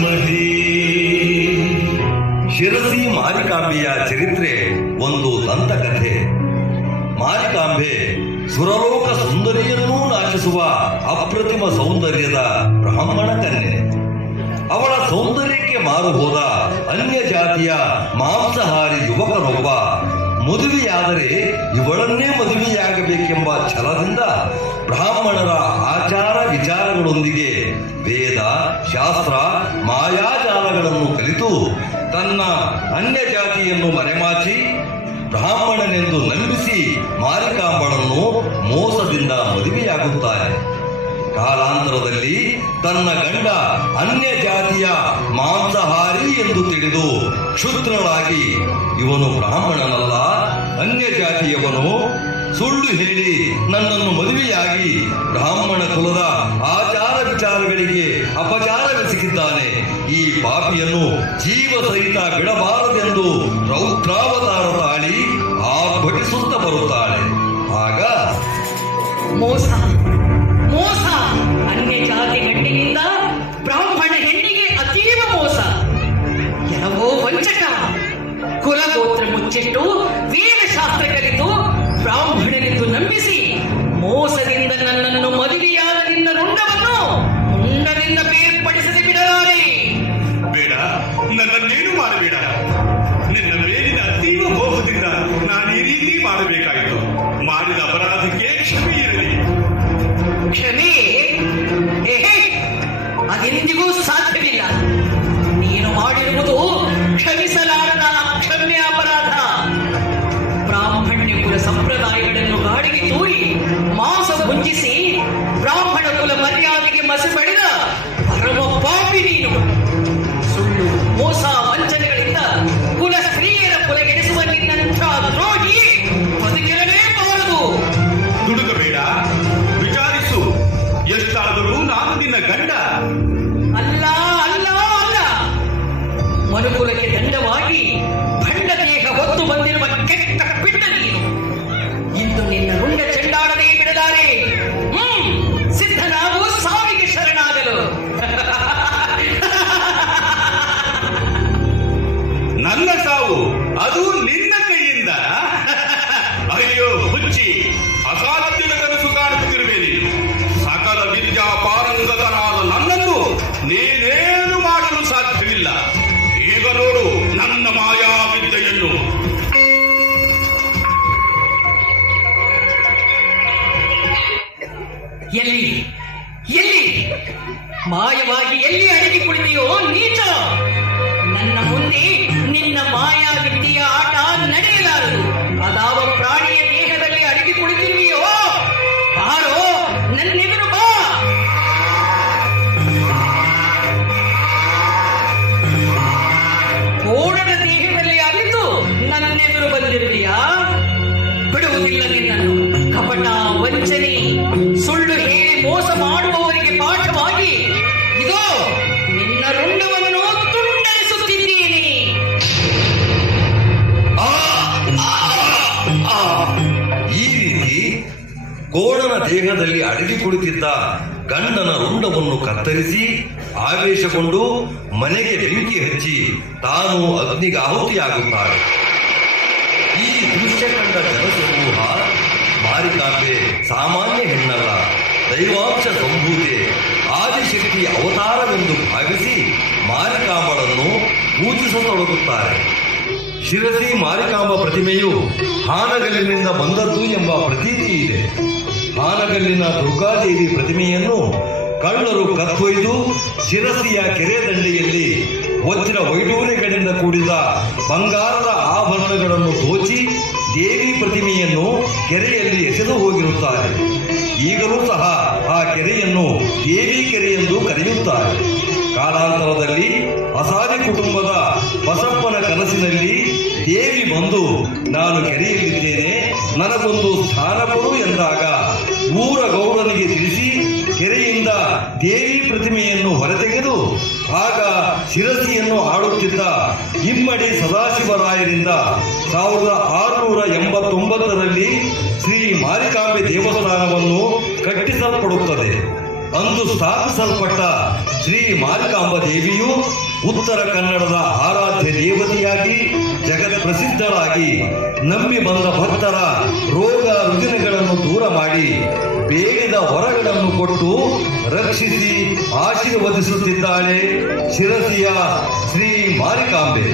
ವಿಸ್ಮಹೇ. ಶಿರಸಿ ಮಾರಿಕಾಂಬೆಯ ಚರಿತ್ರೆ ಒಂದು ದಂತಕಥೆ. ಮಾರಿಕಾಂಬೆ ಸುರಲೋಕ ಸುಂದರಿಯನ್ನೂ ನಾಚಿಸುವ ಅಪ್ರತಿಮ ಸೌಂದರ್ಯದ ಬ್ರಾಹ್ಮಣ ಕನ್ಯೆ. ಅವಳ ಸೌಂದರ್ಯಕ್ಕೆ ಮಾರು ಹೋದ ಅನ್ಯ ಜಾತಿಯ ಮಾಂಸಾಹಾರಿ ಯುವಕನೊಬ್ಬ ಮದುವೆಯಾದರೆ ಇವಳನ್ನೇ ಮದುವೆಯಾಗಬೇಕೆಂಬ ಛಲದಿಂದ ಬ್ರಾಹ್ಮಣರ ಆಚಾರ ವಿಚಾರಗಳೊಂದಿಗೆ ವೇದ ಶಾಸ್ತ್ರ ಮಾಯಾಜಾಲಗಳನ್ನು ಕಲಿತು ತನ್ನ ಅನ್ಯ ಜಾತಿಯನ್ನು ಮರೆಮಾಚಿ ಬ್ರಾಹ್ಮಣನೆಂದು ನಂಬಿಸಿ ಮಾರಿಕಾಂಬಳನ್ನು ಮೋಸದಿಂದ ಮದುವೆಯಾಗುತ್ತಾರೆ. ಕಾಲಾಂತರದಲ್ಲಿ ತನ್ನ ಗಂಡ ಅನ್ಯ ಜಾತಿಯ ಮಾಂಸಾಹಾರಿ ಎಂದು ತಿಳಿದು ಕ್ಷುದ್ರಳಾಗಿ ಇವನು ಬ್ರಾಹ್ಮಣನಲ್ಲ ಅನ್ಯ ಜಾತಿಯವನು, ಸುಳ್ಳು ಹೇಳಿ ನನ್ನನ್ನು ಮದುವೆಯಾಗಿ ಬ್ರಾಹ್ಮಣ ಕುಲದ ಆಚಾರ ವಿಚಾರಗಳಿಗೆ ಅಪಚಾರವೆಸಗಿದ್ದಾನೆ. ಈ ಪಾಪಿಯನ್ನು ಜೀವ ಸಹಿತ ಬಿಡಬಾರದೆಂದು ರೌದ್ರಾವತಾರ ತಾಳಿ ಆರ್ಭಟಿಸುತ್ತ ಬರುತ್ತಾಳೆ. ಆಗ ಮೋಸ ಮೋಸ, ಅನ್ಯ ಜಾತಿ ಗಂಡಿನಿಂದ ಬ್ರಾಹ್ಮಣ ಹೆಣ್ಣಿಗೆ ಅತೀವ ಮೋಸ. ಎಲ್ಲವೋ ವಂಚಕ. ಕುಲಗೋತ್ರ ಮುಚ್ಚಿಟ್ಟು ವೇದಶಾಸ್ತ್ರ ಕಲಿತು ಬ್ರಾಹ್ಮಣನೆಂದು ನಂಬಿಸಿ ಮೋಸದಿಂದ ನನ್ನನ್ನು ಮದುವೆಯಾದ ನಿನ್ನ ರುಂಡವನ್ನು ಮುಂಡದಿಂದ ಬೇರ್ಪಡಿಸದೆ ಬಿಡಲಾರೆ. ಬೇಡ, ನನ್ನನ್ನೇನು ಮಾಡಬೇಡ. ನಿನ್ನ ಮೇಲಿನ ಅತೀವ ಮೋಹದಿಂದ ನಾನು ಈ ರೀತಿ ಮಾಡಬೇಕಾಯಿತು. ಮಾಡಿದ ಅಪರಾಧಕ್ಕೆ ಕ್ಷಮೆ ಇರಲಿ. ಕ್ಷಮೆ ಅದೆಂದಿಗೂ ಸಾಧ್ಯವಿಲ್ಲ. ನೀನು ಮಾಡಿರುವುದು ಕ್ಷಮಿಸಲಾರದ ಅಕ್ಷಮ್ಯ ಅಪರಾಧ. ಬ್ರಾಹ್ಮಣ್ಯ ಕುಲ ಸಂಪ್ರದಾಯಗಳನ್ನು ಗಾಳಿಗೆ ತೂರಿ ಮಾಂಸ ಭುಂಜಿಸಿ ಬ್ರಾಹ್ಮಣ ಕುಲ ಮರ್ಯಾದೆಗೆ ಮಸಿ ಬಳಿದ ಪರಮ ಪಾಪಿ ನೀನು. ಸುಳ್ಳು ಮೋಸ ವಂಚನೆಗಳಿಂದ ಕುಲ ಸ್ತ್ರೀಯರ ಕುಲಗೆಡಿಸುವ ನಿನ್ನಂಥ ದ್ರೋಹಿ ಬದುಕಿರಲೇಬಾರದು. ದುಡುಕಬೇಡ, ವಿಚಾರಿಸು. ಎಷ್ಟಾದರೂ ನಾನು ನಿನ್ನ ಗಂಡ. ಅಲ್ಲ ಅಲ್ಲ ಅಲ್ಲ, ಮನುಕುಲಕ್ಕೆ ದಂಡವಾಗಿ ಭಂಡ ದೇಹ ಹೊತ್ತು ಬಂದಿರುವ ಕೆಟ್ಟ ಪಿಂಡ ನೀನು. ಇಂದು ನಿನ್ನ ರುಂಡ ಚೆಂಡಾಡದೇ ಬಿಡಲಾರೆ. ಸಿದ್ಧನಾಗು ಸಾವಿಗೆ ಶರಣಾಗಲು. ನನ್ನ ಸಾವು ಅದು ನಿನ್ನ ಕೈಯಿಂದ. ಅಯ್ಯೋ ಹುಚ್ಚಿ, ಅಸಾಧ್ಯದ ಕನಸು ಕಾಣುತ್ತಿರುವೆ. ಸಕಲ ವಿದ್ಯಾ ಪಾರಂಗತನಾದ ನನ್ನನ್ನು ನೀನೇನು ಮಾಡಲು ಸಾಧ್ಯವಿಲ್ಲ. ಈಗ ನೋಡು ನನ್ನ ಮಾಯಾ ವಿದ್ಯೆಯನ್ನು. ಎಲ್ಲಿ ಎಲ್ಲಿ ಮಾಯವಾಗಿ ಎಲ್ಲಿ ಅಡಗಿ ಕುಳಿತೆಯೋ ನೀಚ. ನನ್ನ ಮುಂದೆ ನಿನ್ನ ಮಾಯಾ ವಿದ್ಯೆಯ ಆಟ ನಡೆಯಲಾರದು. ಅದಾವ ಪ್ರಾಣಿಯ ದೇಹದಲ್ಲಿ ಅಡಗಿ ಕುಳಿತಿರುವೆಯೋ ಬಾರೋ, ನನ್ನೆದುರು ಬಾ. ಕೋಣದ ದೇಹದಲ್ಲಿ ಅರಿತು ನನ್ನೆದುರು ಬಂದಿರುವೆಯಾ? ಬಿಡುವುದಿಲ್ಲ ನಿನ್ನನ್ನು. ಕಪಟ ವಂಚನೆ ಸುಳ್ಳು ಹೇಳಿ ಮೋಸ ಮಾಡುವವರಿಗೆ ಪಾಠವಾಗಿ ಇದೋ ನಿನ್ನ ರುಂಡವನ್ನು ತುಂಡರಿಸುತ್ತಿದ್ದೇನೆ. ಈ ರೀತಿ ಕೋಣನ ದೇಹದಲ್ಲಿ ಅಡಗಿ ಕುಳಿತಿದ್ದ ಗಂಡನ ರುಂಡವನ್ನು ಕತ್ತರಿಸಿ ಆವೇಶಗೊಂಡು ಮನೆಗೆ ಬೆಂಕಿ ಹಚ್ಚಿ ತಾನು ಅಗ್ನಿಗೆ ಆಹುತಿಯಾಗುತ್ತಾಳೆ. ಈ ದೃಶ್ಯ ಕಂಡ ಜನಸಮೂಹ ಮಾರಿಕಾಂಬೆ ಸಾಮಾನ್ಯ ಹೆಣ್ಣಲ್ಲ, ದೈವಾಂಶ ಸಂಭೂತೆ, ಆದಿಶಕ್ತಿ ಅವತಾರವೆಂದು ಭಾವಿಸಿ ಮಾರಿಕಾಂಬಳನ್ನು ಪೂಜಿಸತೊಡಗುತ್ತಾರೆ. ಶಿರಸಿ ಮಾರಿಕಾಂಬ ಪ್ರತಿಮೆಯು ಹಾನಗಲ್ಲಿನಿಂದ ಬಂದದ್ದು ಎಂಬ ಪ್ರತೀತಿ ಇದೆ. ಹಾನಗಲ್ಲಿನ ದುರ್ಗಾದೇವಿ ಪ್ರತಿಮೆಯನ್ನು ಕಳ್ಳರು ಕತ್ತೊಯ್ದು ಶಿರಸಿಯ ಕೆರೆ ದಂಡೆಯಲ್ಲಿ ವಜ್ರ ವೈಡೂರ್ಯಗಳಿಂದ ಕೂಡಿದ ಬಂಗಾರದ ಆಭರಣಗಳನ್ನು ದೋಚಿ ದೇವಿ ಪ್ರತಿಮೆಯನ್ನು ಕೆರೆಯಲ್ಲಿ ಎಸೆದು ಹೋಗಿರುತ್ತಾರೆ. ಈಗಲೂ ಸಹ ಆ ಕೆರೆಯನ್ನು ದೇವಿ ಕೆರೆ ಎಂದು ಕರೆಯುತ್ತಾರೆ. ಕಾಲಾಂತರದಲ್ಲಿ ಅಸಾದಿ ಕುಟುಂಬದ ಬಸಪ್ಪನ ಕನಸಿನಲ್ಲಿ ದೇವಿ ಬಂದು ನಾನು ಕೆರೆಯಲ್ಲಿದ್ದೇನೆ, ನನಗೊಂದು ಸ್ಥಾನ ಕೊಡು ಎಂದಾಗ ಊರ ಗೌಡನಿಗೆ ತಿಳಿಸಿ ಕೆರೆಯಿಂದ ದೇವಿ ಪ್ರತಿಮೆಯನ್ನು ಹೊರತೆಗೆದು ಆಗ ಶಿರಸಿಯನ್ನು ಆಳುತ್ತಿದ್ದ ಇಮ್ಮಡಿ ಸದಾಶಿವರಾಯರಿಂದ 1689ರಲ್ಲಿ ಶ್ರೀ ಮಾರಿಕಾಂಬೆ ದೇವಸ್ಥಾನವನ್ನು ಕಟ್ಟಿಸಲ್ಪಡುತ್ತದೆ. ಅಂದು ಸ್ಥಾಪಿಸಲ್ಪಟ್ಟ ಶ್ರೀ ಮಾರಿಕಾಂಬ ದೇವಿಯು ಉತ್ತರ ಕನ್ನಡದ ಆರಾಧ್ಯ ದೇವತೆಯಾಗಿ ಜಗತ್ ಪ್ರಸಿದ್ಧರಾಗಿ ನಂಬಿ ಬಂದ ಭಕ್ತರ ರೋಗ ರುಜಿನಗಳನ್ನು ದೂರ ಮಾಡಿ ಬೇಡಿದ ವರಗಳನ್ನು ಕೊಟ್ಟು ರಕ್ಷಿಸಿ ಆಶೀರ್ವದಿಸುತ್ತಿದ್ದಾಳೆ ಶಿರಸಿಯ ಶ್ರೀ ಮಾರಿಕಾಂಬೆ.